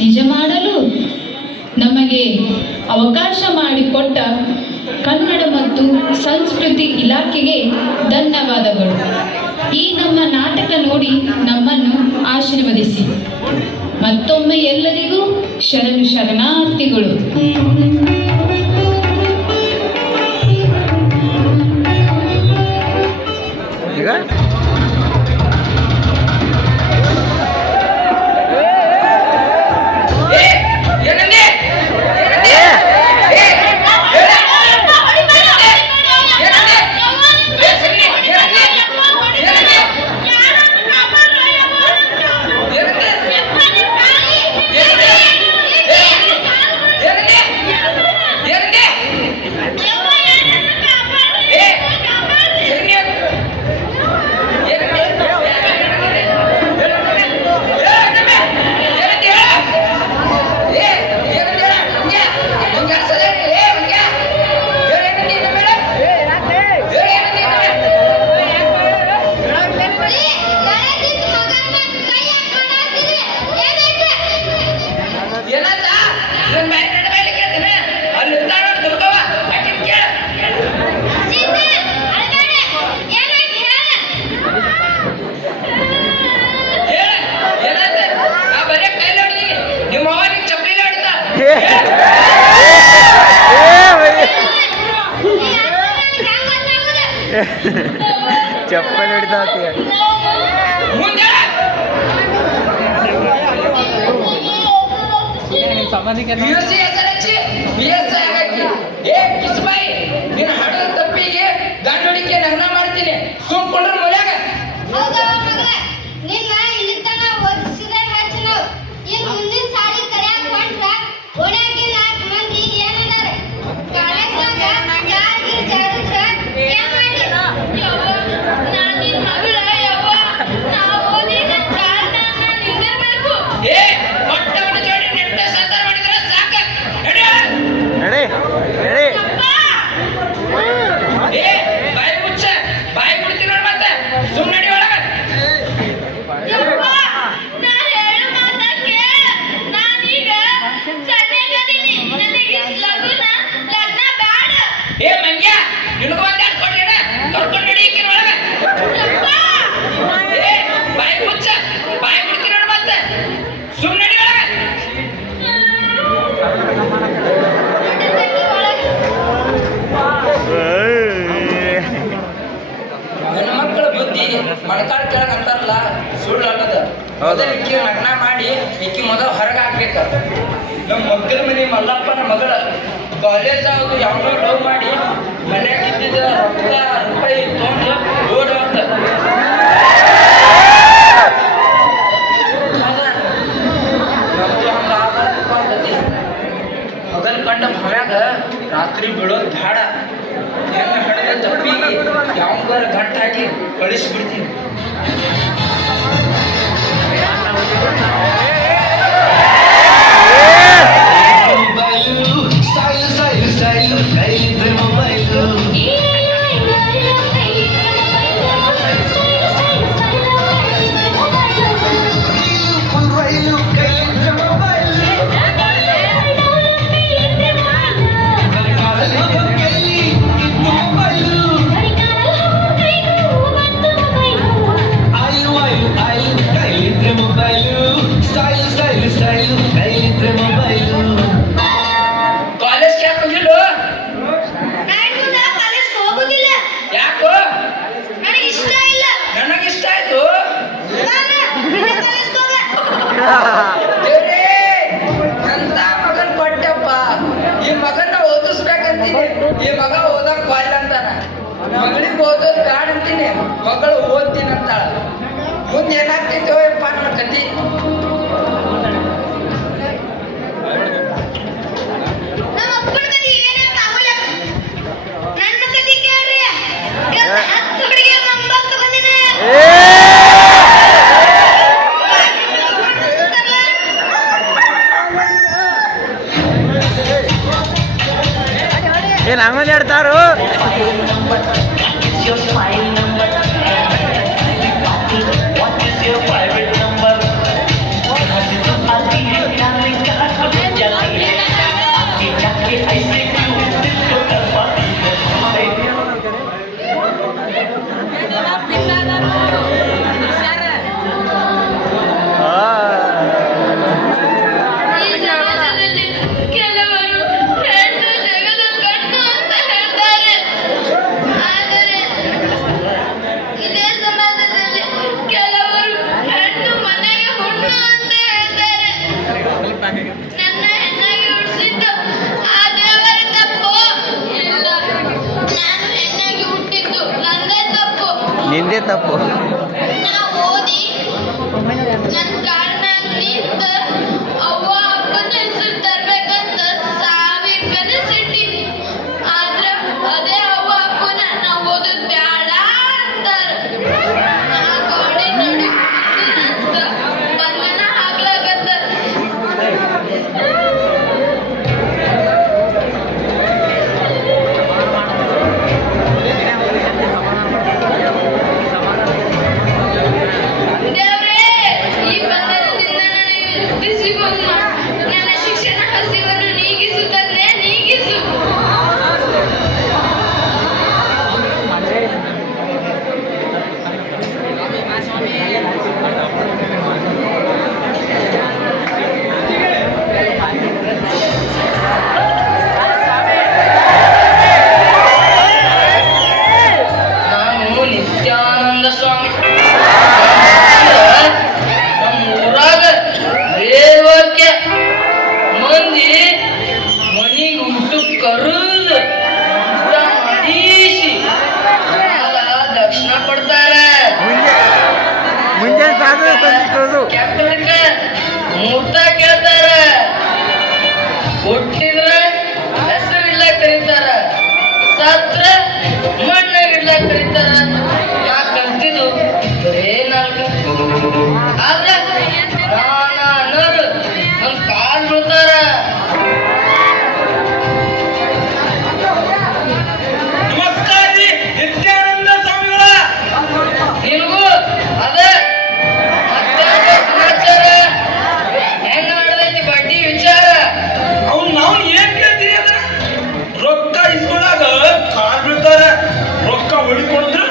ನಿಜ ಮಾಡಲು ನಮಗೆ ಅವಕಾಶ ಮಾಡಿಕೊಟ್ಟ ಕನ್ನಡ ಮತ್ತು ಸಂಸ್ಕೃತಿ ಇಲಾಖೆಗೆ ಧನ್ಯವಾದಗಳು. ಈ ನಮ್ಮ ನಾಟಕ ನೋಡಿ ನಮ್ಮನ್ನು ಆಶೀರ್ವದಿಸಿ. ಮತ್ತೊಮ್ಮೆ ಎಲ್ಲರಿಗೂ ಶರಣಾರ್ಥಿಗಳು. ಚಪ್ಪಲಿ ಹಿಡಿದಾತಿ ಸಂಬಂಧಿಕ ತಪ್ಪಿಗೆ ಗಂಡೊಡಿಕೆ ನಗ್ನ ಮಾಡ್ತೀನಿ ಸುಮ್ಕೊಂಡ್ರೆ ಮೊಲ್ಯಾಗ ಮಳಕಾಳ ಕೆಳಗ ಅಂತಾರಲ್ಲ ಸುಳ್ಳು ಅನ್ನೋದು. ಮೊದಲಿಕ್ಕಿ ಲಗ್ನ ಮಾಡಿ ಈಕಿ ಮೊದಲು ಹೊರಗೆ ಹಾಕ್ಬೇಕ. ನಮ್ಮ ಮಕ್ಕಳ ಮನೆ ಮಲ್ಲಪ್ಪನ ಮಗಳ ಕಾಲೇಜ್ ಅವ್ರು ಯಾವನೋ ಲವ್ ಮಾಡಿ ಮನ್ಯಾಗ ಇದ್ದಿದ್ದ ರೊಕ್ಕ ರೂಪಾಯಿ ತೊಗೊಂಡು ಓಡುವಂತ ಹಗಲ್ ಕಂಡ ಭವ್ಯಾಗ ರಾತ್ರಿ ಬೀಳೋದು ಬೇಡ. ಹೆಂಗ ಹಡದ ತಪ್ಪಿಗೆ ಯಾವಂಗಾರ ಗಂಟಾಗಿ ಕಳಿಸ್ಬಿಡ್ತೀನಿ. ಎಂತ ಮಗನ್ ಕೊಟ್ಟಪ್ಪ, ಈ ಮಗನ್ನ ಓದಿಸ್ಬೇಕಂತೀನಿ. ಈ ಮಗ ಓದಕ್ ಬಾಯ್ಲ ಅಂತಾನ. ಮಗಳಿಗೆ ಓದೋದು ಬ್ಯಾಡ ಅಂತೀನಿ, ಮಗಳು ಓದ್ತೀನಿ ಅಂತಾಳ. ಮುಂದೆ ಏನಾಗ್ತೈತೋ ಯಪ್ಪ ನನ್ನ ಕತಿ. ಏನ್ ಹಂಗಂದು ಹೇಳ್ತಾರು? What is your private number? ತಪ್ಪು. ನಾ ಓದಿ ನನ್ನ ಕಾಲ್ನಾಗ ನಿಂತ ಅವ್ವ ಅಪ್ಪನ ಹೆಸರು ತರ್ಬೇಕಂತ 1000 ಕನಸಿಟ್ಟಿನಿ. ಆದ್ರ ಅದೇ ಅವ್ವ ಅಪ್ಪನ ನಾ ಓದೋದ್ ಬ್ಯಾಡ ಅಂತಾರ. ನಾ ಗೋಡೆ ನಡು ಅಂತ ಬಂಧನ ಹಾಕ್ಲಾಗತ್ತಾರ. ದೇವ್ರೇ, ಈ ಬಂಧನದಿಂದ ನನಗೆ ಮುಕ್ತಿ ಸಿಗೋದು. ನನ್ನ ಶಿಕ್ಷಣ ಹಸಿವನ್ನು ನೀಗಿಸು ತಂದೆ, ನೀಗಿಸು. ನಾನು ನಿತ್ಯಾನಂದ ಸ್ವಾಮಿ. ನಮ್ಮ ಊರಾಗ ದೇವಕ್ಕೆ ಮಂದಿ ಮನಿಗೆ ಊಟ ಕರುದು ಊಟ ಮಾಡಿಸಿ ದಕ್ಷಿಣ ಕೊಡ್ತಾರೆ. ಮುಂಜಾನೆ ಸಾಧು ಸಂತೋಷು. ಕೆಟ್ಟದಕ್ಕೆ ಮೂರ್ತ ಕೇಳ್ತಾರ. ಹುಟ್ಟಿದ್ರ ಹೆಸರು ಇಡ್ಲಾಕ ಕರೀತಾರ, ಸತ್ರ ಮಣ್ಣಾಗ ಇಡ್ಲಾಕ ಕರೀತಾರ. ನಾ ಕಲ್ತಿದ್ದು ಬರೇ 4. ಆದ್ರೆ ಅನ್ನೋರು ನನ್ ಕಾಲ್ ಬಿಡ್ತಾರ. ನಮಸ್ಕಾರ ರೀ ನಿತ್ಯಾನಂದ ಸ್ವಾಮಿಗಳ. ನಿನಗೂ ಅದೇ ಮತ್ತೆ ಸಮಾಚಾರ ಹೆಂಗ ನಡೆದೈತಿ ಬಡ್ಡಿ ವಿಚಾರ? ನಾವು ಏನ್ ಕೇಳ್ತೀರಿ ಅದ ರೊಕ್ಕ ಇಸ್ಕೊಂಡಾಗ ಕಾಲ್ ಬೀಳ್ತಾರ, ರೊಕ್ಕ ಹೊಡಿಕೊಂಡ್ರ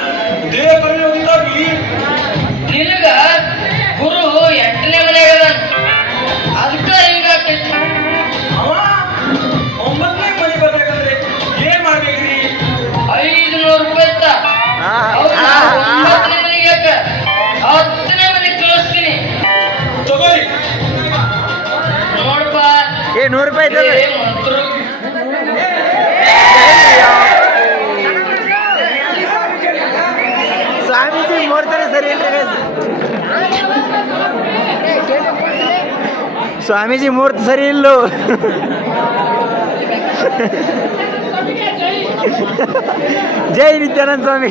ದೇಹ ಕಮ್ಮಿ ಹೋಗ್ತಾವಿ. ನಿನಗ ಗುರು 8ನೇ ಮನೆಗೆ ಅದಾನ, ಅದಕ್ಕ ಹಿಂಗಾಕೈತಿ. ಅವ 9ನೇ ಮನೆ ಬರ್ಬೇಕಂದ್ರೆ ಏನ್ ಮಾಡ್ಬೇಕ್ರಿ? 500 ರೂಪಾಯಿ ಇತ್ತ. ಅವ್ನ 9ನೇ ಮನೆಗೆ ಯಾಕ 10ನೇ ಮನೆಗೆ ಕಳಿಸ್ತೀನಿ. ತಗೋರಿ. ನೋಡಪ್ಪ, 100 ರೂಪಾಯಿ ಐತಲ್ಲ. ಏ ಮಂತ್ರ ಸ್ವಾಮೀಜಿ ಮೂರ್ತನೆ ಸರಿ ಇಲ್ರಿ. ಸ್ವಾಮೀಜಿ ಮೂರ್ತಿ ಸರಿ ಇಲ್ಲೋ. ಜೈ ನಿತ್ಯಾನಂದ ಸ್ವಾಮಿ.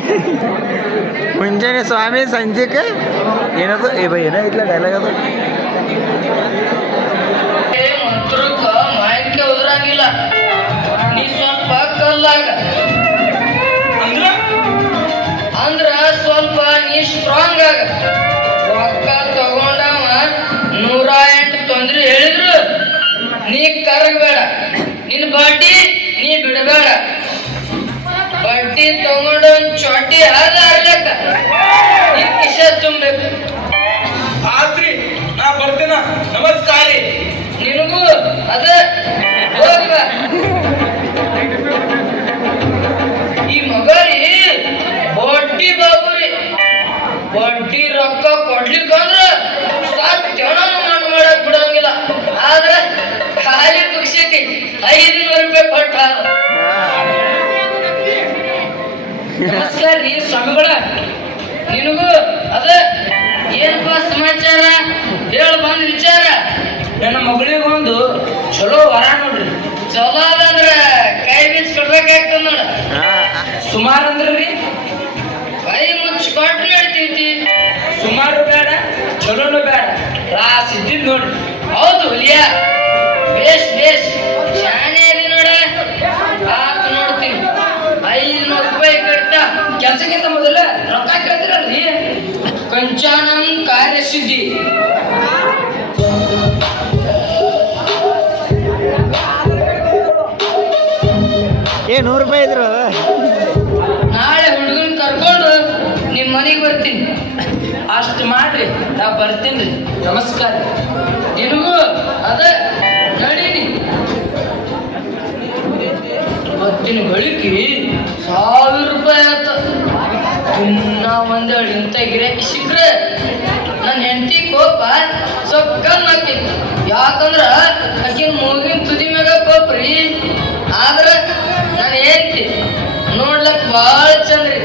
ಮುಂಜಾನೆ ಸ್ವಾಮಿ, ಸಂಜೆಗೆ ಏನದು ಏನೈತ್ಲ ಡೈಲಾಗ್ ಅದು. ಮಂತ್ರಕ್ಕ ಮಾಯಕ್ಕೆ ಉದುರಂಗಿಲ್ಲ. ನೀ ಸ್ವಲ್ಪ ಕಲ್ಲಾಗ ಅಂದ್ರ ಸ್ವಲ್ಪ ನೀ ಸ್ಟ್ರಾಂಗ್ ಆಗ. ರೊಕ್ಕ ತಗೊಂಡವ 108 ತೊಂದ್ರೆ ಹೇಳಿದ್ರು ನೀ ಕರಗಬೇಡ. ನಿನ್ನ ಬಡ್ಡಿ ನೀ ಬಿಡಬೇಡ. ಬಡ್ಡಿ ತಗೊಂಡ ಚೊಟ್ಟಿ ಅದ ಅರ್ಲಕ್ಕ ನೀ ಕಿಶ ತುಂಬಬೇಕು. ಆದ್ರಿ ನಾ ಬರ್ತೀನ. ನಮಸ್ಕಾರ ರೀ. ನಿನಗೂ ಅದ ಹೋಗ. ಈ ಮಗರಿ ಬಡ್ಡಿ ಬಾಬುರಿ ಬಡ್ಡಿ ರೊಕ್ಕ ಕೊಡ್ಲಿಕ್ಕಂದ್ರ ಸತ್ಯನೂ ಮಾಡಕ್ ಬಿಡಂಗಿಲ್ಲ. ಆದ್ರೆ ಖಾಲಿ ಪುಕ್ಷತಿ 500 ರೂಪಾಯಿ ಕೊಟ್ಟ. ನಮಸ್ಕಾರ ರೀ ಸ್ವಾಮಿಗಳ. ನಿನಗೂ ಅದ ಏನಪ್ಪ ಸಮಾಚಾರ? ಹೇಳ ಬಂದ ವಿಚಾರ. ನನ್ನ ಮಗಳಿಗೊಂದು ಚಲೋ ವರ ನೋಡ್ರಿ. ಚಲೋ ಅದಂದ್ರ ಕೈ ಬಿಚ್ಚಿ ಕೊಡ್ಬೇಕಾಗ್ತದ ನೋಡ. ಸುಮಾರು ಅಂದ್ರಿ ಕೈ ಮುಚ್ಚಿ ಕೊಟ್ಟು ನಡ್ತೈತಿ. ಸುಮಾರು ಬೇಡ, ಚಲೋನು ಬೇಡ, ರಾಸ್ ಇದ್ದಿದ್ ನೋಡ್ರಿ. ಹೌದು ಹುಲಿಯ, ಬೇಸ್ ಬೇಸ್ ಶಾನೆ ಅದಿ ನೋಡ. ಆತ ನೋಡ್ತೀನಿ. 500 ರೂಪಾಯಿ ಕಟ್ಟ. ಕೆಲ್ಸಕ್ಕಿಂತ ಮೊದಲ ರೊಕ್ಕ ಕೇಳ್ತಿರಲ್ರಿ. ಕಂಚಾನಂ ಕಾರ್ಯಸಿದ್ಧಿ. ಏ 100 ರೂಪಾಯಿ ಇದ್ರು. ನಾಳೆ ಹುಡುಗನ್ ಕರ್ಕೊಂಡು ನಿಮ್ಮ ಮನೆಗೆ ಬರ್ತೀನಿ. ಅಷ್ಟು ಮಾಡ್ರಿ, ನಾ ಬರ್ತೀನಿ. ನಮಸ್ಕಾರ. ನಿನಗೂ ಅದ ನಡೀನಿ. ಇವತ್ತಿನ ಗಳಿಕೆ 1000 ರೂಪಾಯಿ ಆತ. ದಿನ ಒಂದೆರಡು ಇಂಥ ಗಿರಾಕಿ ಸಿಕ್ಕ್ರೆ ನನ್ನ ಹೆಂಡತಿ ಕೋಪ ಸ್ವಲ್ಪ ಕಮ್ಮಿ ಆಕೈತಿ. ಯಾಕಂದ್ರ ಆಕಿನ ಮೂಗಿನ ತುದಿ ಮ್ಯಾಗ ಕೋಪ್ರಿ. ಆದ್ರ ನಾನು ಹೆಂಡತಿ ನೋಡ್ಲಕ್ ಭಾಳ ಚಂದ್ರಿ.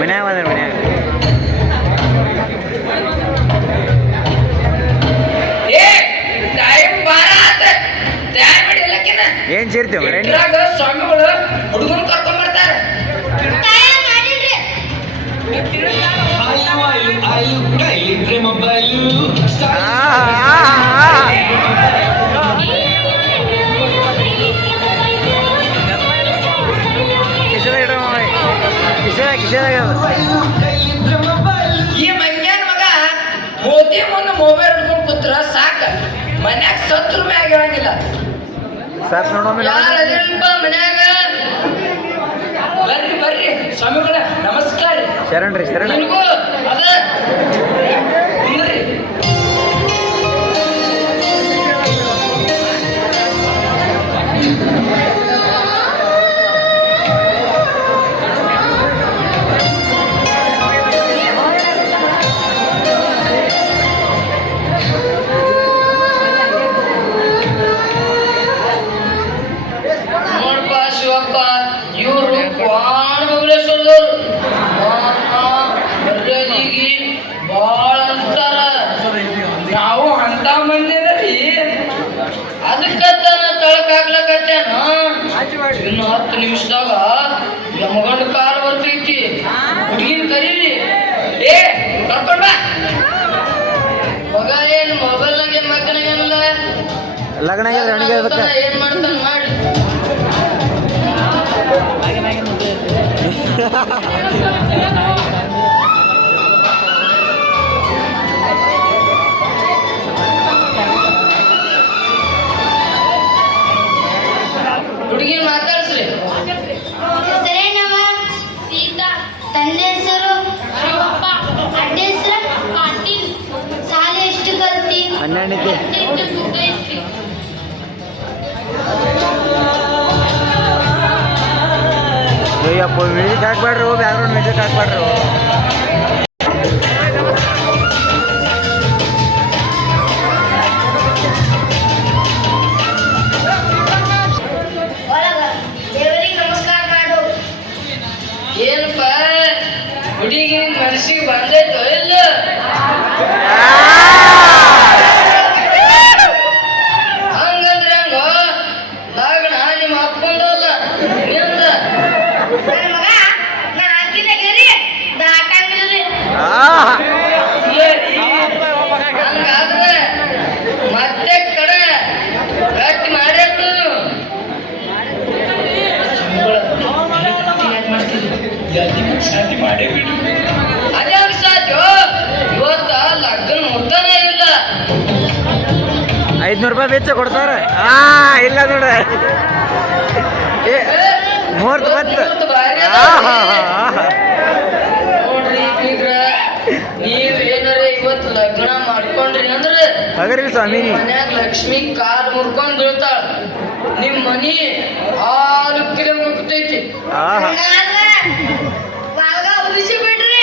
ಮನ್ಯಾಗ ಬಂದ್ರೆ ಮನ್ಯಾಗ ಏ ಟೈಮ್ ಬಾರ ಆತ ತಯಾರು ಮಾಡಿ ಎಲ್ಲಕ್ಕಿನ ಏನ್ ಸೇರ್ತೀವಿ ಮರ ಇದ್ರಾಗ ಸ್ವಾಮಿಗಳು ಹುಡುಗನ್ ಕರ್ಕೊಂಡ್ ಬರ್ತಾರೆ ತಯಾರ್ ಮಾಡಿಲ್ರಿ ಕಿಶದಾಗ ಈ ಮಂಗ್ಯಾನ ಮಗ ಮೋದಿ ಮುಂದೆ ಮೊಬೈಲ್ ಹಿಡ್ಕೊಂಡ್ ಕೂತ್ರ ಸಾಕ ಮನ್ಯಾಗ ಸತ್ರು ಮ್ಯಾಗ ಹೇಳಂಗಿಲ್ಲ ಸರ್ ನೋಡೋಣ ಯಾರ ಅದಿರಪ್ಪ ಮನ್ಯಾಗ ಬರ್ರಿ ಬರ್ರಿ ಸ್ವಾಮಿಗಳ ನಮಸ್ಕಾರ ಶರಣ್ರಿ ಶರಣ ನಿನಗೂ ಅದ ಕುಂದ್ರಿ. ನೋಡಪ್ಪ ಶಿವಪ್ಪ ಇವರು ಕ್ವಾಣ ಬಬಲೇಶ್ವರದವ್ರು ಮರ್ಯಾದಿಗೆ ಭಾಳ ಅಂತಾರ ನಾವು ಅಂತ ಮಂದಿರಿ ಅದಕ್ಕತ್ತಾನ ತಳಕ್ ಹಾಕ್ಲಕತ್ತೇನ ಇನ್ನು 10 ನಿಮಿಷದಾಗ ಯಮಗಂಡ ಕಾಲ್ ಬರ್ತೈತಿ ಹುಡುಗಿನ ಕರೀರಿ ಏ ಕರ್ಕೊಂಡ್ ಬಾ ಮಗ ಏನು ಮೊಬೈಲ್ನಾಗೆ ಮಕ್ಕಳಿಗೇನಲ್ಲ ಲಗ್ನ ಆಗ್ಯದ ಹೆಣ್ಣಿಗೆ ಅದಕ್ಕೆ ಏನ್ ಮಾಡ್ತಾನ ಮಾಡಿ ಹುಡುಗಿನ ಮಾತಾಡ್ಸ್ರಿ ಹೆಸರೇನವ ಸೀತಾ ತಂದೆ ಹೆಸರು ಶಿವಪ್ಪ ಅಡ್ಡ ಹೆಸರು ಪಾಟೀಲ್ ಶಾಲೆ ಎಷ್ಟು ಕಲ್ತಿ 12ಕ್ಕೆ ಸುತ್ತ ಎಷ್ಟು ಅಯ್ಯಪ್ಪ ಮ್ಯೂಸಿಕ್ ಹಾಕ್ಬೇಡ್ರಿ ಬ್ಯಾಕ್ಗ್ರೌಂಡ್ ಮ್ಯೂಸಿಕ್ ಹಾಕ್ಬೇಡ್ರಿ ಒಳಗ ದೇವರಿಗೆ ನಮಸ್ಕಾರ ಮಾಡು ಏನಪ್ಪ ಹುಡುಗಿ ಮನಸ್ಸಿಗೆ ಬಂದೈತೋ ಇಲ್ಲ ಹಂಗಂದ್ರೆ ಹಂಗ ಲಗ್ನ ನಿಮ್ಮ ಅಪ್ಪಂದಲ್ಲ ನಿಂದ ನನ್ನ ಮಗ ನಾ ಹಾಕಿದ ಗೆರಿ ದಾಟಂಗಿಲ್ರಿ ಹಂಗಾದ್ರೆ ಮತ್ತೆ ಕಡೆ ಗಟ್ಟಿ ಮಾಡೇ ಬಿಡು ಶಾಂತಿ ಮಾಡೇ ಬಿಡು ಅದೇ ಸಾಧ್ಯ ಇವತ್ತ ಲಗ್ನ ಮುಹೂರ್ತನೇ ಇಲ್ಲ 500 ರೂಪಾಯಿ ವೆಚ್ಚ ಕೊಡ್ತಾರೆ ಇಲ್ಲ ನೋಡ ಏ ಮುಹೂರ್ತ ಬತ್ತು ನೋಡ್ರಿ ಬೀಗ್ರ ನೀವ್ ಏನಾರ ಇವತ್ತು ಲಗ್ನ ಮಾಡ್ಕೊಂಡ್ರಿ ಅಂದ್ರೆ ಹಗರಿ ಸ್ವಾಮಿ ಮನ್ಯಾಗ ಲಕ್ಷ್ಮಿ ಕಾಲ್ ಮುರ್ಕೊಂಡ್ ಬೀಳ್ತಾಳ ನಿಮ್ ಮನಿ 6 ಕಿಲೋ ಮುಗ್ತೈತಿ ಹಂಗಾದ್ರೆ ಒಳಗ ಉದಿಸಿ ಬಿಡ್ರಿ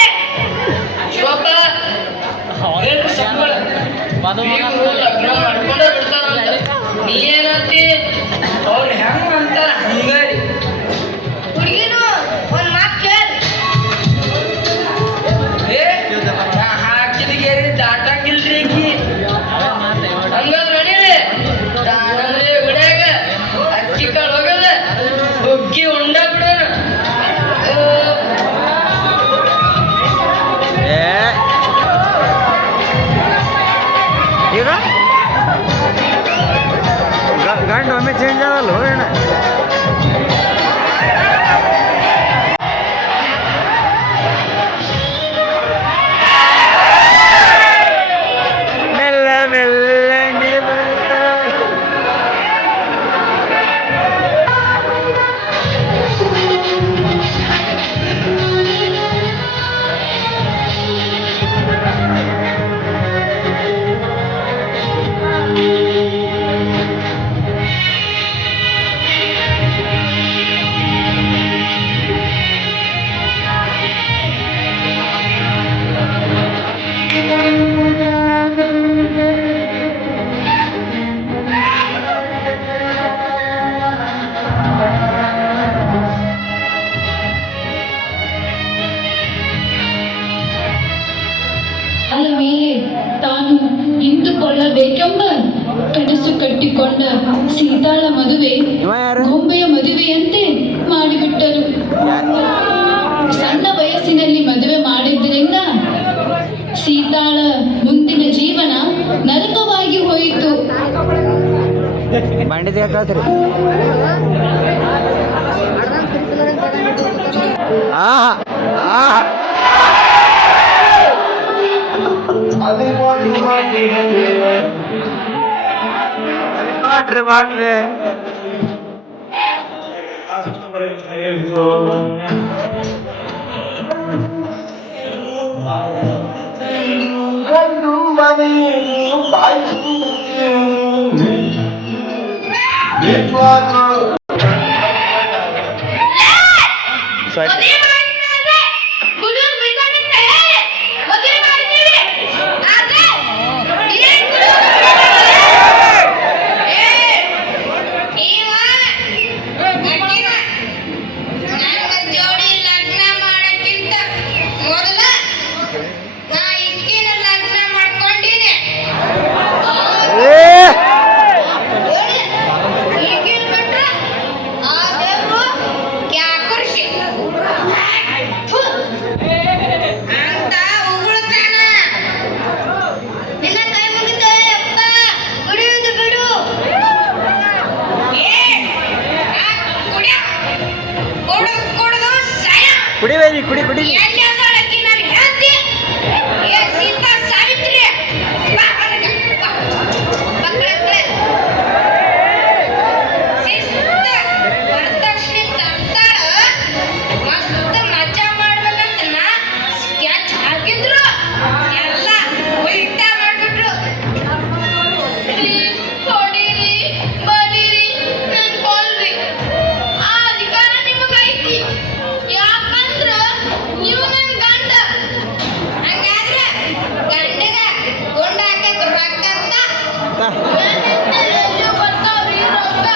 ಶಿವಪ್ಪ ಹೇಳ್ರಿ ಸಂಬಳ ಬೀಗ್ರು ಲಗ್ನ ಮಾಡ್ಕೊಂಡ ಬಿಡ್ತಾರಂತ ನೀ ಏನಂತಿ ಅವ್ರು ಹೆಂಗ್ ಅಂತಾರ ಹಂಗಾರಿ ಹುಡುಗಿನು ಒಂದ್ ಮಾತು ಕೇಳಿ ಏ ನಾ ಹಾಕಿದ ಗೆರಿ ದಾಟಂಗಿಲ್ರಿ ಈಕಿ ಹಂಗಾದ್ರೆ ನಡೀರಿ ದಾನಂದ್ರೆ ಗುಡ್ಯಾಗ ಅಕ್ಕಿ ಕಾಳು ಹೋಗಲ್ಲ ಹುಗ್ಗಿ ಉಂಡ ಬಿಡೋಣ ಏ ಈಗ ಗಂಡು ಒಮ್ಮೆ ಚೇಂಜ್ ಆಗಲ್ಲ ಏನ ಮೆಲ್ಲ ಮೆಲ್ಲಗೆ ಬರ್ತಾಳೆ. ಕಟ್ಟಿಕೊಂಡ ಸೀತಾಳ ಮದುವೆ ಇವ ಯಾರು? ಗೊಂಬೆಯ ಮದುವೆಯಂತೆ ಮಾಡಿಬಿಟ್ಟರು. ಸಣ್ಣ ವಯಸ್ಸಿನಲ್ಲಿ ಮದುವೆ ಮಾಡಿದ್ದರಿಂದ ಸೀತಾಳ ಮುಂದಿನ ಜೀವನ ನರಕವಾಗಿ ಹೋಯಿತು. ಬಂಡಿದ ಕಳ್ಸ್ರಿ. ಆಹಾ ಆಹಾ ಮಾಡ್ರಿ ಮದುವೆ ಮಾಡಿದ್ಮೇಲೆ ಹುಡುಗ ಬಿದ್ದಾನಿಂದ ಮದುವೆ ಮಾಡಿದ್ದೀವಿ. ಆದ್ರೆ ಏನ್ ಇವ ಅಕ್ಕಿನ ನನ್ನ ಜೋಡಿ ಲಗ್ನ ಮಾಡಕ್ಕಿಂತ ಮೊದಲ ನಾ ಇಕ್ಕಿನ ಲಗ್ನ ಮಾಡ್ಕೊಂಡಿದ್ದೆ. ಈಗಿನ ಬಿಟ್ರೆ ಆ ದೇವ್ರು ಕ್ಯಾಕುರ್ಸಿ ಅಂತ ಉಗುಳ್ತಾನ. ನಿನ್ನ ಕೈ ಮುಗಿದು ಅಪ್ಪ ಕುಡಿಯುವುದು ಬಿಡು. ಕುಡಿದು ಸಾಯ. ಕುಡಿಬೇಡಿ ಕುಡಿ ಕುಡಿ. ಎಲ್ಲಿ ಅದಳಕ್ಕಿ ನಾನು ಹೇಳ್ತಿ ಏ ಸೀತಾ ಸಾವಿತ್ರಿ ಬಾ ಹೊರಗೆ, ಬಾ. ಮಕ್ಕಳೇ ಶಿಸ್ತು ವರದಕ್ಷಿಣೆ ತರ್ತಾಳ. ಮಸ್ತ್ ಮಜಾ ಮಾಡ್ಬೇಕಂತ ನಾ ಸ್ಕೆಚ್ ಹಾಕಿದ್ರು ಎಲ್ಲ ಉಲ್ಟಾ ಮಾಡ್ಬಿಟ್ರು. ಹೊಡೀರಿ ಬಡೀರಿ ನನ್ ಕೊಲ್ರಿ ಆ ಅಧಿಕಾರ ನಿಮಗೈತಿ. ಯಾಕಂದ್ರ ನೀವು ನನ್ ಗಂಡ. ಹಂಗಾದ್ರೆ ಗಂಡಗ ಗುಂಡ ಹಾಕಕ್ ರೊಕ್ಕ ಅಂತ ಎಲ್ಲಿ ಬರ್ತಾವ್ರಿ ರೊಕ್ಕ?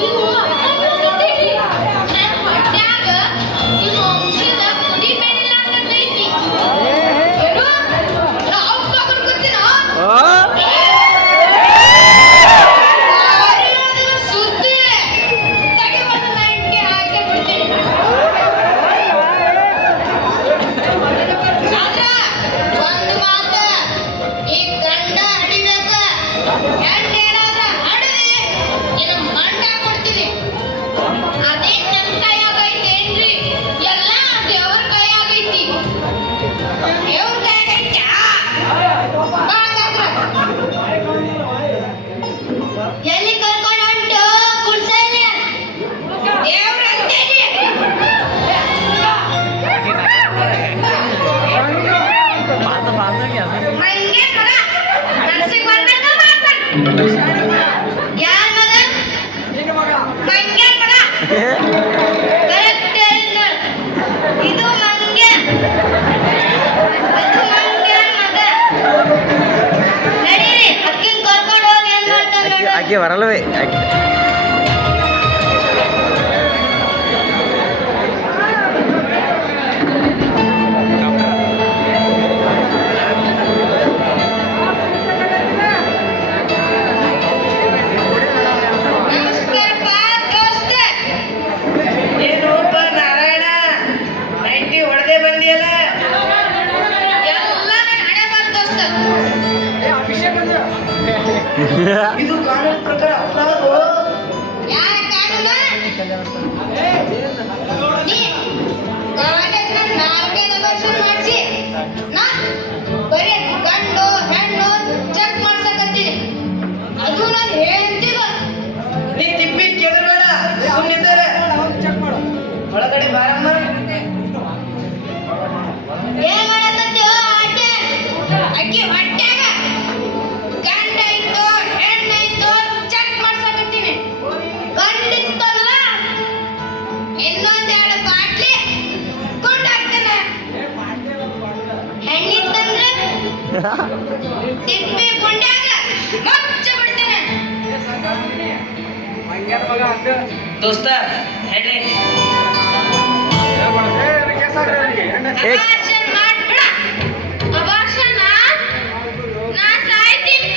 ನೀವು ಅನ್ಕೊಂಡಿದ್ದೀರಿ ನನ್ ಹೊಟ್ಯಾಗ ನಿಮ್ಮ ವಂಶದ ಕುಡಿಬೇಡಿಲ್ಲ ಅಂತೈತಿ. ಏನು ರಾವ್ ತಗೊಂಡ್ ಗೊತ್ತಿನೋ? ಸುದ್ದಿ ತಡೆಬಂದ ನೈಂಟಿ ಹಾಕಿ ಬಿಡ್ತೀನಿ. ಆದ್ರ ಒಂದು ಮಾತ, ಈ ಗಂಡ ಹಡಿಬೇಕ. ಹೆಣ್ಣೇನಾದ್ರ ಹಡದಿ ಇನ್ನು ಮಂಡ ಕೊಡ್ತೀನಿ. ಅದೇ ನನ್ನ ಕೈಯಾಗೈತೇನ್ರಿ? ಎಲ್ಲ ದೇವ್ರ ಕೈಯಾಗೈತಿ. ದೇವ್ರ ಕೈಯಾಗೈತಾ? ಎಲ್ಲಿ ಕರ್ಕೊಂಡು ಹೊಂಟು ಕುಡ್ಸಲ್ಲ ದೇವ್ರ ಅಂತೇನಿ. ಮಂಗೆ ಮಗ ನರ್ಸಿಂಗ್ ಬಂದಂಗ ಮಾಡ್ತಾನ. ಯಾರ್ ಮಗ? ಮಂಗೆ ಮಗ. ಕರೆಕ್ಟ್ ಹೇಳಿದ್ ನೋಡು. ಇದು ಮಂಗೆ, ಅದು ಮಂಗೆ ಮಗ. ನಡೀರಿ ಅಕ್ಕಿನ ಕರ್ಕೊಂಡು ಹೋಗಿ ಏನ್ ಮಾಡ್ತಾನ ನೋಡು. ಆಕೆ ಬರಲ್ವೇ ಆಕೆ ನಮಸ್ಕಾರಪ್ಪ ದೋಸ್ತ. ಏನೋಪ್ಪ ನಾರಾಯಣ, 90 ಹೊಡೆದೇ ಬಂದಿಯಲ್ಲ. ಎಲ್ಲ ನನ್ನ ಹಣೆ ಬರ ದೋಸ್ತ. ಇದು ಕಾನೂನು ಪ್ರಕಾರ ಅಪರಾಧ. ಯಾರ ಕಾನೂನು? ನೀ ಕಾಲೇಜ್ನ 4ನೇ ವರ್ಷ ಮಾಡಿಸಿ ನಾ ಬರೀ ಗಂಡು ಹೆಣ್ಣು ಚೆಕ್ ಮಾಡ್ಸಕತ್ತೀನಿ. ಅದು ನಾನು ಹೇಳ್ತೀವ. ನೀ ತಿಪ್ಪಿ ಕೇಳಬೇಡ, ಸುಮ್ಮನಿದ್ದಾರೆ. ಒಳಗಡೆ ಬಾರಮ್ಮ. ಏನ್ ಮಾಡಕತ್ತೀವೋ ಆಟೆ? ಅಕ್ಕಿ ಹೊಟ್ಯಾಗ ಗಂಡ ಇತ್ತು ಹೆಣ್ಣು ಇತ್ತು ಚೆಕ್ ಮಾಡ್ಸಕತ್ತೀನಿ. ಗಂಡಿತ್ತಲ್ಲ ಇನ್ನೊಂದೆರಡು ಬಾಟ್ಲಿ ಕೊಂಡು ಹಾಕ್ತಾನೆ. ಹೆಣ್ಣಿತ್ತಂದ್ರೆ ತಿಪ್ಪಿ ಗುಂಡ್ಯಾಗ ಮಚ್ಚ ಬಿಡ್ತೇನೆ. ದೋಸ್ತ ಹೇಳಿ. ಅಭಾಷಣ ಮಾಡ್ಬಿಡ. ಅಭಾಷಣ ನಾ ಸಾಯ್ತೀನಿ.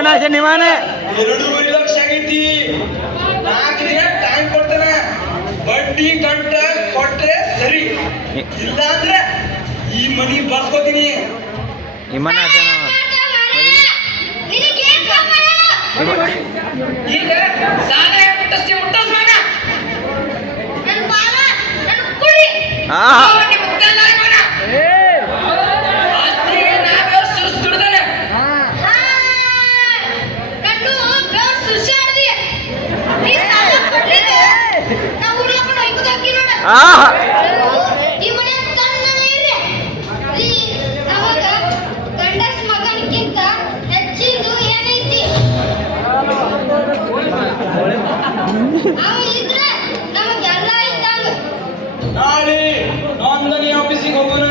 ನಿಮ್ಮನೆ 2.5 ಲಕ್ಷ ಆಗೈತಿ. 4 ದಿನ ಟೈಮ್ ಕೊಡ್ತಾನೆ. ಬಡ್ಡಿ ಗಂಟ ಕೊಟ್ರೆ ಸರಿ, ಇಲ್ಲ ಅಂದ್ರೆ ಈ ಮನಿ ಬರ್ಸ್ಕೋತೀನಿ. ನಿಮ್ಮನೆ ಈಗ ಸಾಧನೆ ಮುಟ್ಟಿಸ್ಬೇಡ. ನನ್ನ ಪಾಲ ನನ್ನ ಕುಡಿ ಆಸ್ತಿ ನಾವೇ ಸುರಿಸ್ದುಡ್ದಾನೆ. ನನ್ನು ಬೇರೆ ಸುಶಾಡ್ದಿ ನೀ ಸಾಲ ಕೊಡ್ಲಿಕ್ಕೆ ನಾ ಊರ್ಲಕೊಂಡು ಹೋಗ್ತಾಕಿ ನೋಡ ಈ ಮನೆ ಕಣ್ಣನೇ ಇರಿ ರೀ. ಅವಾಗ ಗಂಡಸ್ ಮಗನಿಗಿಂತ ಹೆಚ್ಚಿಂದು ಏನೈತಿ? ಅವ ಇದ್ರೆ ನಮಗೆಲ್ಲ ಇದ್ದಂಗ. ನಾಳೆ ನೋಂದಣಿ ಆಫೀಸಿಗೆ ಹೋಗೋಣ,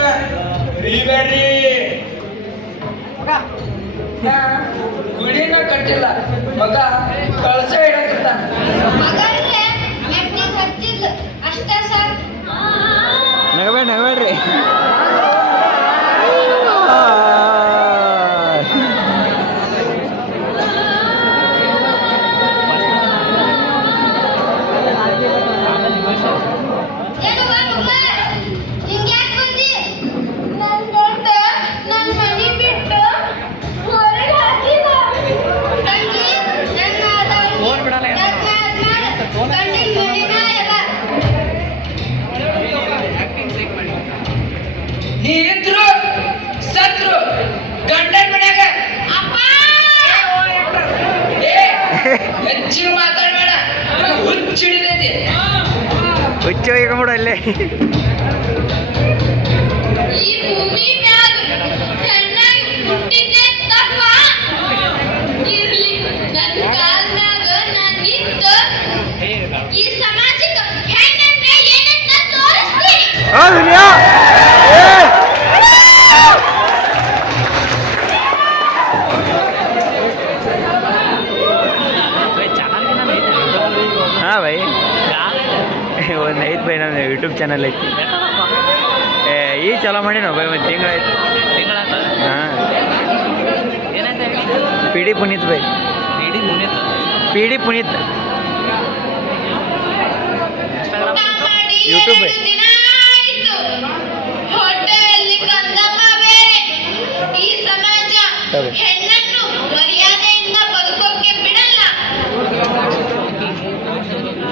ಮರಿಬೇಡ್ರಿ. ಗುಡಿನ ಕಟ್ಟಿಲ್ಲ ಮಗ, ಕಳಸ ಇಡಕತ್ತಾನ. ಮಗನಿಗೆ ಮೆಟ್ಟಿಗೆ ಹಚ್ಚಿದ್ಲು ಅಷ್ಟೇ ಸಾಕು. ನಗಬೇಡ್ರಿ ಏನು ಮಗ ಹಿಂಗ್ಯಾಕ್ ಬಂದಿ? ನನ್ ಗಂಡ ನನ್ ಮನಿ ಬಿಟ್ಟು ಹೊರಗೆ ಹಾಕಿದ. ತಂಗಿ ನನ್ನ ಗಂಡಿನ ಮನಿನ ಎಲ್ಲ. ನೀ ಇದ್ರು ಸತ್ರು ಗಂಡನ ಮನ್ಯಾಗ. ಅಪ್ಪ ಏ ಹೆಚ್ಚಿನ ಮಾತಾಡ್ಬೇಡ, ಹುಚ್ಚಿಡಿದೈತಿ. ಹುಚ್ಚು ಹೋಗ್ಬಿಡು ಅಲ್ಲೇ. ಈ ಭೂಮಿ ಮ್ಯಾಗ ಹೆಣ್ಣಾಗಿ ಹುಟ್ಟಿದ್ದೆ ತಪ್ಪ. ಇರ್ಲಿ ನನ್ನ ಕಾಲ ಮ್ಯಾಗ ನಾನ್ ನಿಂತ ಈ ಸಮಾಜಕ್ಕೆ ಹೆಣ್ಣಂದ್ರೆ ಏನಂತ ತೋರಿಸ್ತೀನಿ. ಹಾಂ ಬೈ, ಒಂದು ಐತೆ ಬೈ, ನಮ್ದು ಯೂಟ್ಯೂಬ್ ಚಾನಲ್ ಐತಿ. ಈಗ ಚಲೋ ಮಾಡಿ ನಾವು ಬೈ, ಒಂದು ತಿಂಗಳಾಯ್ತು. ಹಾಂ, P D Puneeth by, P D Puneeth YouTube by. ದಿನ ಆಯ್ತು ಹೊಟ್ಟೆಯಲ್ಲಿ ಕಂದಮ್ಮ ಬೇರೆ. ಈ ಸಮಾಜ ಹೌದು. ಹೆಣ್ಣನ್ನು ಮರ್ಯಾದೆಯಿಂದ ಬದುಕೋಕೆ ಬಿಡಲ್ಲ.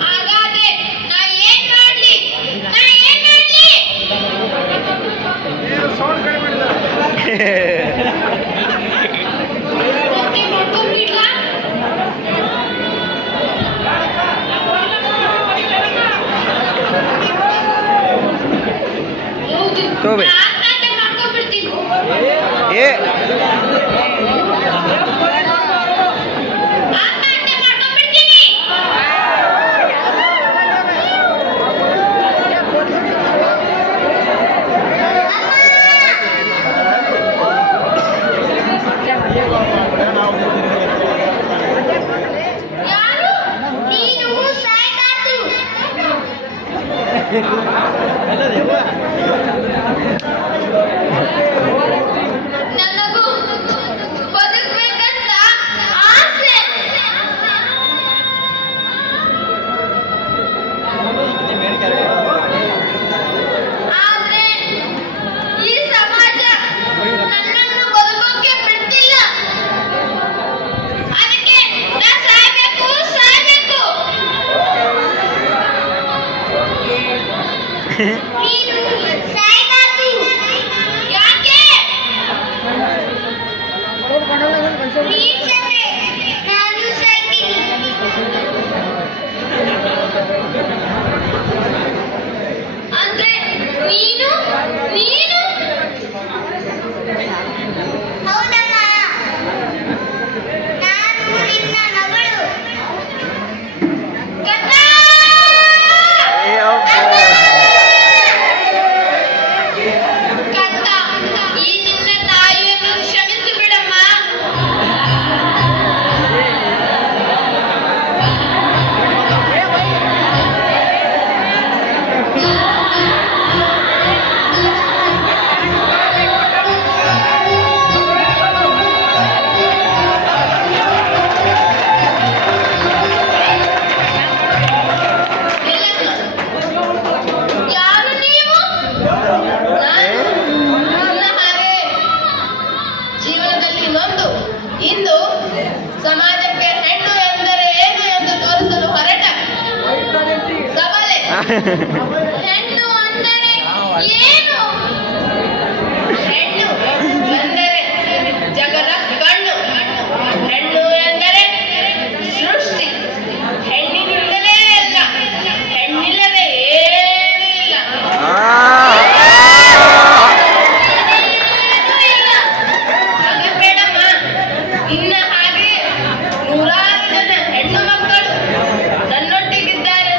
ಹಾಗಾದ್ರೆ ನಾ ಏನ್ ಮಾಡ್ಲಿ? ರೊಟ್ಟಿ ಮಾಡ್ಕೊಂಡ್ಬಿಡ್ಲಾ? ಹೌದು, ತಗೋಬೇ. ನಾ ಆತ್ಮಹತ್ಯೆ ಮಾಡ್ಕೊಂಡ್ಬಿಡ್ತೀನಿ. ಏ ಆತ್ಮಹತ್ಯೆ ಮಾಡ್ಕೊಂಡ್ಬಿಡ್ತೀನಿ. ಯಾರು? ನೀನು ಸಾಯ್ಬಾರ್ದು. ನನಗೂ ಬದುಕ್ಬೇಕಂತ ಆಸೆ. ಆದ್ರೆ ಈ ಸಮಾಜ ನನ್ನನ್ನು ಬದುಕೋಕೆ ಬಿಡ್ತಿಲ್ಲ. ಅದಕ್ಕೆ ನಾ ಸಾಯ್ಬೇಕು. ನೀನು ಸಾಯ್ಬಾರ್ದು. ಯಾಕೆ? ನೀನ್ ಸತ್ರೆ ನಾನು ಸಾಯ್ತೀನಿ. ಅಂದ್ರೆ ನೀನು ಹೌದಮ್ಮ, ನಾನು ನಿನ್ನ ಮಗಳು. ಗಂಡ! ಏ ಅಪ್ಪ. ಹೆಣ್ಣು ಅಂದರೆ ಏನು? ಹೆಣ್ಣು ಅಂದರೆ ಜಗದ ಕಣ್ಣು. ಹೆಣ್ಣು ಎಂದರೆ ಸೃಷ್ಟಿ. ಹೆಣ್ಣಿನಿಂದಲೇ ಎಲ್ಲ, ಹೆಣ್ಣಿಲ್ಲದೆ ಏನೂ ಇಲ್ಲ. ಬೇಡಮ್ಮ, ಇನ್ನ ಹಾಗೆ ನೂರಾರು ಜನ ಹೆಣ್ಣು ಮಕ್ಕಳು ನನ್ನೊಟ್ಟಿಗಿದ್ದಾರೆ.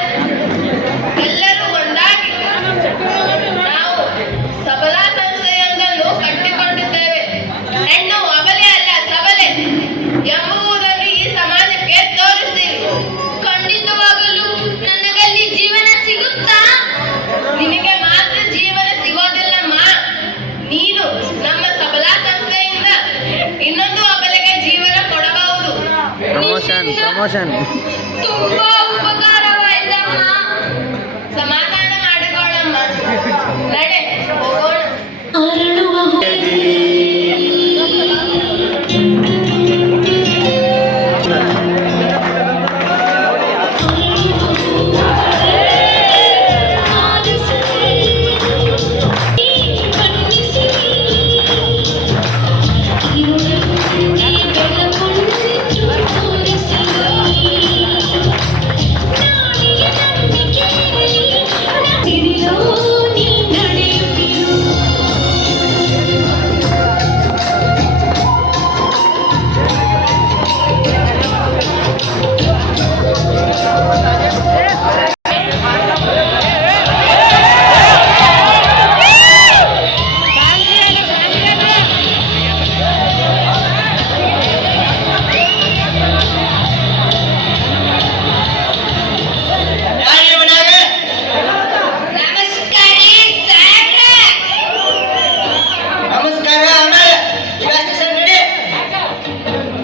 ಎಲ್ಲರೂ ಒಂದಾಗಿ ನಾವು ಸಬಲಾ ಸಂಸ್ಥೆಯೊಂದನ್ನು ಕಟ್ಟಿಕೊಂಡಿದ್ದೇವೆ. ಹೆಣ್ಣು ಅಬಲೆ ಅಲ್ಲ, ಸಬಲೆ ಎಂಬುದನ್ನು ಈ ಸಮಾಜಕ್ಕೆ ತೋರಿಸ್ತೀವಿ. ಖಂಡಿತವಾಗಲೂ ನನಗಲ್ಲಿ ಜೀವನ ಸಿಗುತ್ತಾ? ನಿನಗೆ ಮಾತ್ರ ಜೀವನ ಸಿಗೋದಿಲ್ಲಮ್ಮ. ನೀನು ನಮ್ಮ ಸಬಲಾ ಸಂಸ್ಥೆಯಿಂದ ಇನ್ನೊಂದು ಅಬಲೆಗೆ ಜೀವನ ಕೊಡಬಹುದು. ಪ್ರಮೋಷನ್ ತುಂಬಾ ಉಪಕಾರವಾಯ್ತಮ್ಮ. ಸಮಾಧಾನ ಮಾಡಿಕೊಳ್ಳಮ್ಮ. ನಡೆ ಹೋಗೋಣ. ಅರಳುವ ನಮಸ್ಕಾರಿ ಸಾಹೇಬ್ರೆ. ನಮಸ್ಕಾರ ಆಮೇಲೆ ಸ್ಟೇಷನ್ ನಡಿ.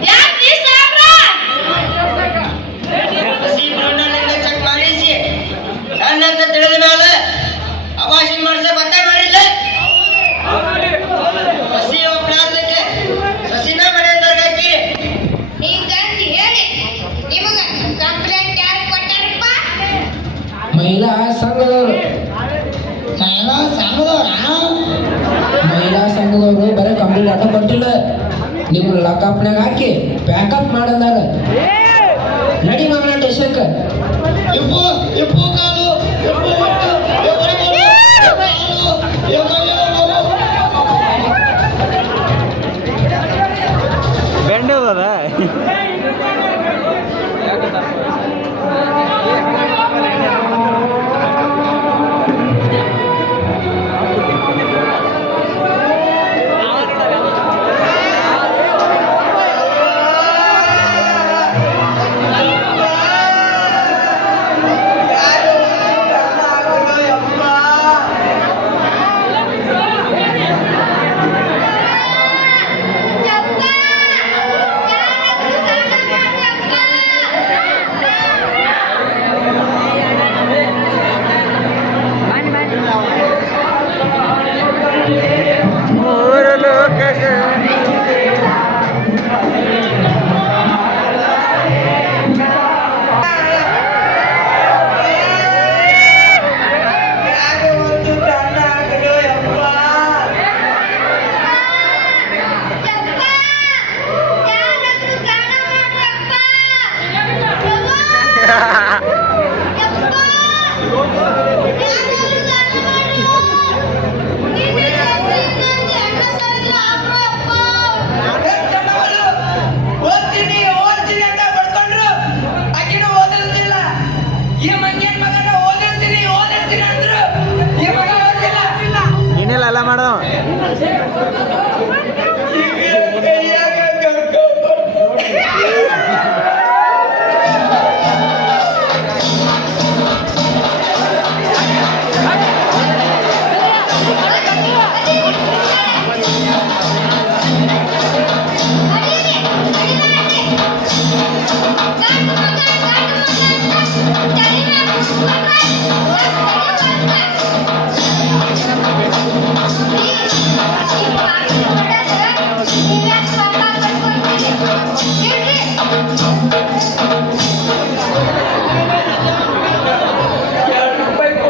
ಯಾಕ್ರಿ ಸಾಹೇಬ್ರೆ? ಹಸಿ ಬ್ರೌನಲ್ಲಿಂದ ಚೆಕ್ ಮಾಡಿಸಿ ನನ್ನಂತ ತಿಳಿದ ಮೇಲೆ ಅಭಾಷಣ ಮಾಡ್ಸಕ್ ಒತ್ತಾಯ ಮಾಡಿಲ್ಲ. ಸಸಿ ಒಬ್ಬಳಾದಕ್ಕೆ ಸಸಿನ ಮನೆಯಿಂದರ್ಗ ಹಾಕಿ. ಹಿಂಗಂತ ಹೇಳಿ ನಿಮಗ ಕಂಪ್ಲೇಂಟ್ ಯಾರು ಕೊಟ್ಟಾರಪ್ಪ? ಮಹಿಳಾ ಸಂಘದವರು. ಮಹಿಳಾ ಸಂಘದವರು ಬರೀ ಕಂಪ್ಲೀಟ್ ಆಟ ಕೊಟ್ಟಿಲ್ಲ, ನಿಮ್ಮ ಲಾಕಪ್ನಾಗ ಹಾಕಿ ಪ್ಯಾಕಪ್ ಮಾಡಂದಾರ. ನಡಿ ಮಗನ ಸ್ಟೇಷನ್ಕ. ಎಪ್ಪು ಎಪ್ಪು ಕಾಲು ಎಪ್ಪು ಒಟ್ಟು ಎಪ್ಪು ಕಾಲು ಎಪ್ಪು ಬೆಂಡದ ಮೂರು ಲೋಕ ಓದ್ತೀನಿ ಓದ್ತೀನಿ ಅಂತ ಬಡ್ಕೊಂಡ್ರು ಆಕಿನ ಓದಿಸ್ತಿಲ್ಲ. ಈ ಮಂಗೇನ್ ಮಗನ ಓದಿಸ್ತೀನಿ ಓದಿಸ್ತೀನಿ ಅಂದ್ರು ಈ ಮಗ ಓದಿಲ್ಲ. ಏನಿಲ್ಲ ಎಲ್ಲ ಮಾಡೋ ₹2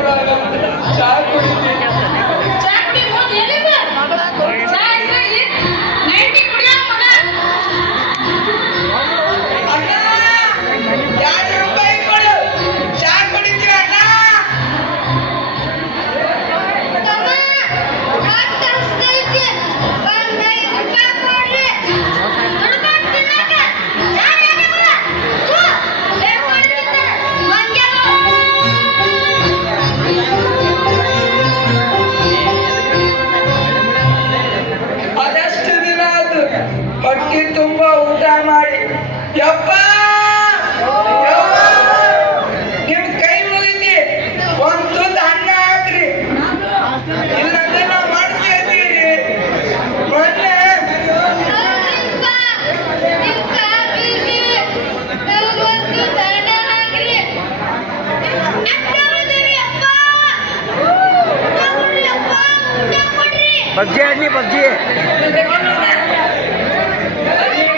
ಪಬ್ಜಿ ಆಡ್ನಿ ಪಬ್ಜಿ.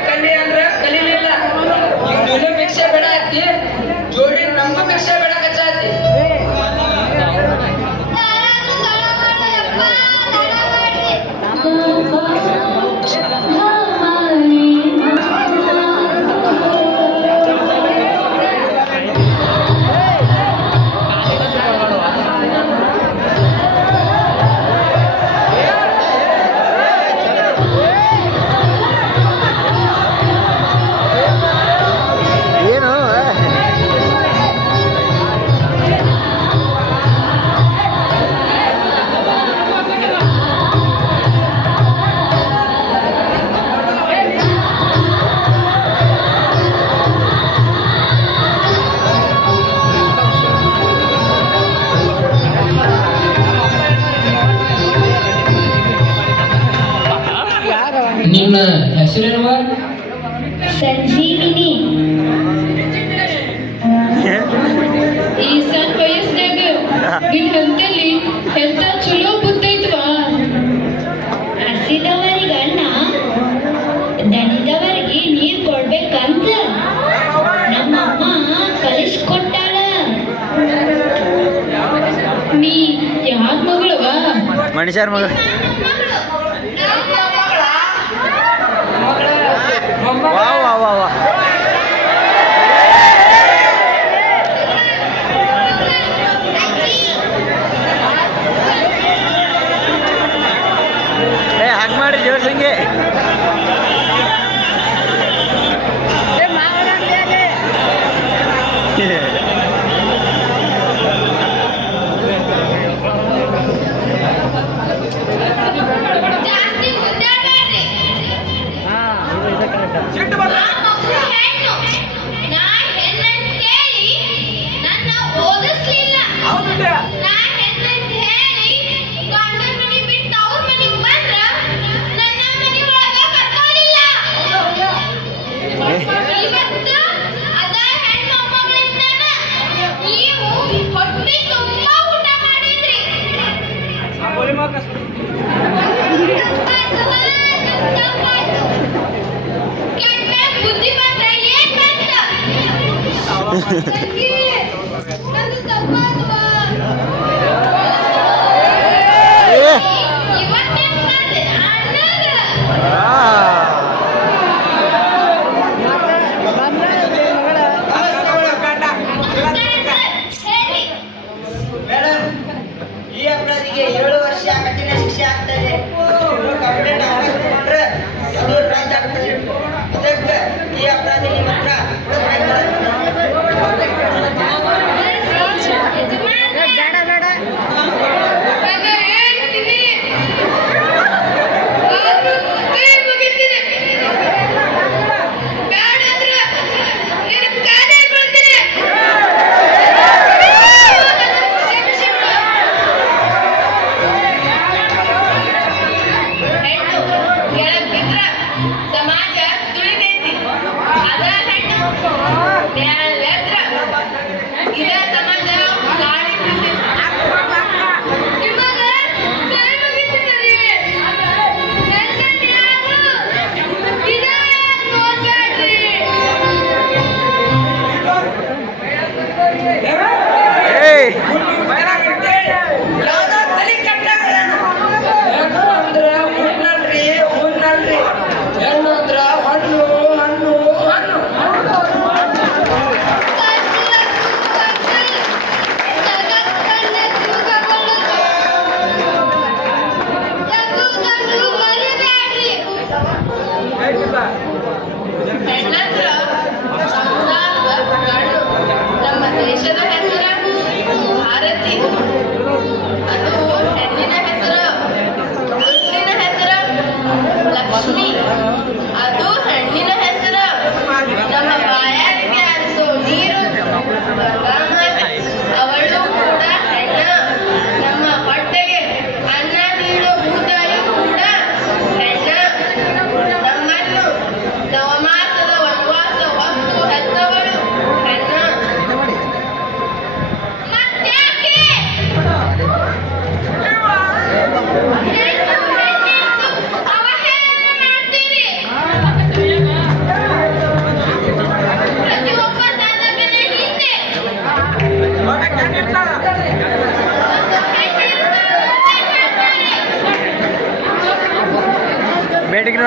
ಕಲಿ ಅಂದ್ರ ಕಲೀಲಿಲ್ಲ. ಈಗ ನೀನು ಭಿಕ್ಷೆ ಬೇಡ ಆತಿ, ಜೋಡಿ ನಮಗೂ ಭಿಕ್ಷೆ ಬೇಡ ಕಚ್ಚಾತಿ. ಏನು ನಿನ್ನ ಹೆಸರೇನುವ? ಸಂಜೀವಿನಿ. ಈ ಸಣ್ಣ ವಯಸ್ಸಿನಾಗ ನಿನ್ ಹಂತಲ್ಲಿ ಎಂತ ಚಲೋ ಬುದ್ಧೈತ್ವಾ. ಹಸಿದವರಿಗೆ ಅನ್ನ, ದಣಿದವರಿಗೆ ನೀರ್ ಕೊಡ್ಬೇಕಂತ ನಮ್ಮಮ್ಮ ಕಲಿಸ್ಕೊಟ್ಟಾಳ. ನೀ ಯಾರ ಮಗಳವ? ಮನುಷ್ಯರ ಮಗ. ವಾ ವಾ ವಾ ವಾ. ಹಾಗೆ ಮಾಡಿ ಜೋರ್ಸಂಗೆ. ಜಾಸ್ತಿ ಮುದ್ದಾಡ್ಬೇಡ್ರಿ. ಆ ಮಗು ಹೆಣ್ಣು. ನಾ ಹೆಣ್ಣಂತ ಕೇಳಿ ನನ್ನ ಓದಿಸ್ಲಿಲ್ಲ. ನಾ ಹೆಣ್ಣಂತ ಹೇಳಿ ಗಂಡನ ಮನೆ ಬಿಟ್ಟು ಅವ್ರ ಮನೆಗೆ ಬಂದ್ರ ನನ್ನ ಮನೆ ಒಳಗ ಕರ್ಕೊಳ್ಳಿಲ್ಲ. ಇವತ್ತು ಅದ ಹೆಣ್ಣು ಮಗಳಿಂದನ ನೀವು ಹೊಟ್ಟೆ ತುಂಬಾ ಊಟ ಮಾಡಿದ್ರಿ. ಕೆಟ್ಟ ಬುದ್ಧಿ ಬಂದ್ರೆ ಏನ್ ಬಂತ? ತಂಗಿ, ನಂದು ತಪ್ಪಾದ್ವಾ? ಇವತ್ತೇನ್ ಮಾಡ್ದೆ? ಅಣ್ಣಾಗ. ಹೇಳಿ. ಮೇಡಮ್, ಈ ಅಪರಾಧಿಗೆ 7 ವರ್ಷ ಕಠಿಣ ಶಿಕ್ಷೆ ಆಗ್ತದೆ. ಕಂಪ್ಲೇಂಟ್ ಹಾಕಿಸ್ಕೊಂಡ್ರೆ 2 ರಾಜ್ಯ ಆಗ್ತದೆ. ಅದಕ್ಕೆ ಈ ಅಪರಾಧಿ ನಿಮ್ಮ ಹತ್ರ ಯಜಮಾನ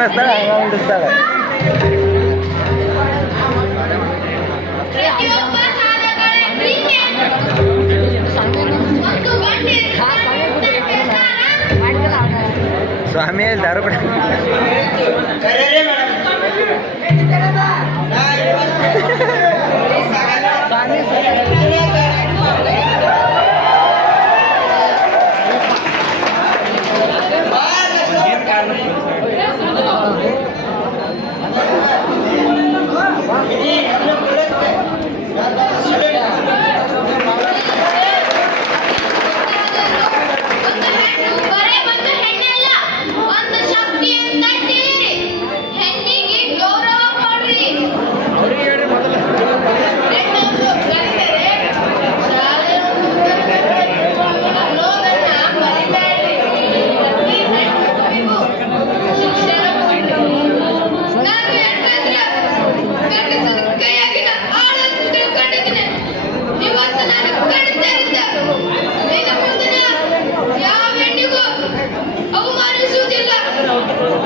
ಹಚ್ತಾಳೆ ಹಂಗ ಹಿಡಿಸ್ತಾಳೆ. ಪ್ರತಿಯೊಬ್ಬ ಸಾಧಕರ ಹಿಂದೆ ಒಂದು ಗಂಟೆ ಸ್ವಾಮಿ ದಾರು ಕೂಡ ಕರೆಯಲೇ ಮೇಡಮ್ ಒಂದು ಹೆಣ್ಣು ಬರೇ ಒಂದು ಹೆಣ್ಣಲ್ಲ, ಒಂದು ಶಕ್ತಿ ಅಂತ ತಿಳಿರಿ. ಹೆಣ್ಣಿಗೆ ಗೌರವ ಕೊಡ್ರಿ. ಹೆಣ್ಣೊಂದು ಗಂಡರೆ ಅನ್ನೋದನ್ನ ಮರಿಬೇಡ್ರಿ. ಪ್ರತಿ ಹೆಣ್ಣುಮಗುವಿಗೂ ಶಿಕ್ಷಣ ಕೊಡಿ. ನಾನು ಹೆಣ್ಣಂದ್ರೆ ಗಂಡಸರ ಕೈಯಾಗಿನ ಆಳನ್ನು ತಿಳ್ಕೊಂಡಿದ್ದೀನಿ. ಇವತ್ತು ನಾನು ಗಂಡಸರಿಂದ ಇನ್ನು ಮುಂದಿನ ಯಾವ ಹೆಣ್ಣಿಗೂ ಅವಮಾನಿಸುವುದಿಲ್ಲ.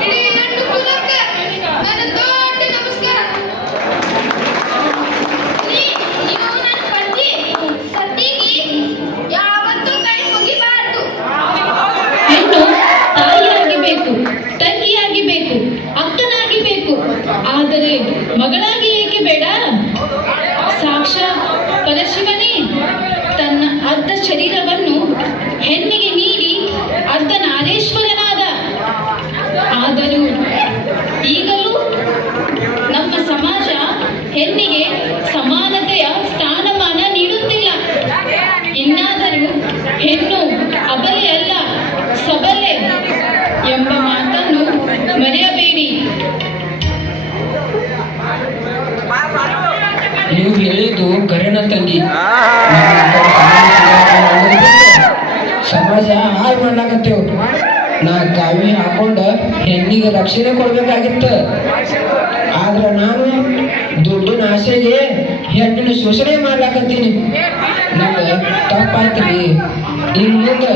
ಇಡೀ ಹೆಣ್ಣು ಕುಲಕ್ಕೆ ನನ್ನ ದೊಡ್ಡ ನಮಸ್ಕಾರ. ನೀವು ನನ್ನ ಪತಿ ಸತಿಗೆ ಯಾವತ್ತೂ ಕೈ ಮುಗಿಬಾರ್ದು. ಹೆಣ್ಣು ತಾಯಿಯಾಗಿಬೇಕು, ತಂಗಿಯಾಗಿಬೇಕು, ಅಕ್ಕನಾಗಿಬೇಕು. ಆದರೆ ಮಗಳಾಗಿ ಏಕೆ ಬೇಡ? ಸಾಕ್ಷಾತ್ ಪರಶಿವನೇ ತನ್ನ ಅರ್ಧ ಶರೀರವನ್ನು ಹೆಣ್ಣಿಗೆ ನೀಡಿ ಅರ್ಧನಾರೀಶ್ವರನಾದ. ಆದರೂ ಈಗಲೂ ನಮ್ಮ ಸಮಾಜ ಹೆಣ್ಣಿಗೆ ಸಮಾನತೆಯ ಸ್ಥಾನಮಾನ ನೀಡುತ್ತಿಲ್ಲ. ಇನ್ನಾದರೂ ಹೆಣ್ಣು ಅಬಲೆಯಲ್ಲ, ಸಬಲೆ ಎಂಬ ಮಾತನ್ನು ಮರೆಯಬೇಡಿ. ನೀವು ಹೇಳಿದ್ದು ಕರೆನ ತಂಗಿ. ಸಮಾಜ ಹಾಳು ಮಾಡ್ಲಾಕತ್ತೇವ್. ನಾ ಕಾವಿ ಹಾಕೊಂಡ ಹೆಣ್ಣಿಗೆ ರಕ್ಷಣೆ ಕೊಡ್ಬೇಕಾಗಿತ್ತು. ಆದ್ರೆ ನಾನು ದುಡ್ಡಿನ ಆಸೆಗೆ ಹೆಣ್ಣಿನ ಶೋಷಣೆ ಮಾಡ್ಲಾಕತ್ತೀನಿ. ನಂಗೆ ತಪ್ಪಾಯ್ತ್ರಿ. ಇನ್ ಮುಂದೆ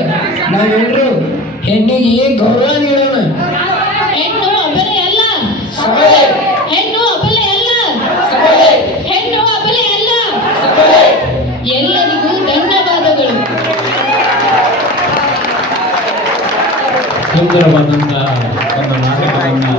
ನಾವೆಲ್ಲರೂ ಹೆಣ್ಣಿಗೆ ಗೌರವ ನೀಡೋಣ. ಹೆಣ್ಣು ಅಬಲೆಯಲ್ಲ, ಸಮಾಜ ಹೆಣ್ಣು ಅಬಲೆಯಲ್ಲ, ಹೆಣ್ಣು ಅಬಲೆಯಲ್ಲ. ಎಲ್ಲರಿಗೂ ಧನ್ಯವಾದಗಳು. ಸುಂದರವಾದಂತಹ ಒಂದು ನಾಟಕವನ್ನು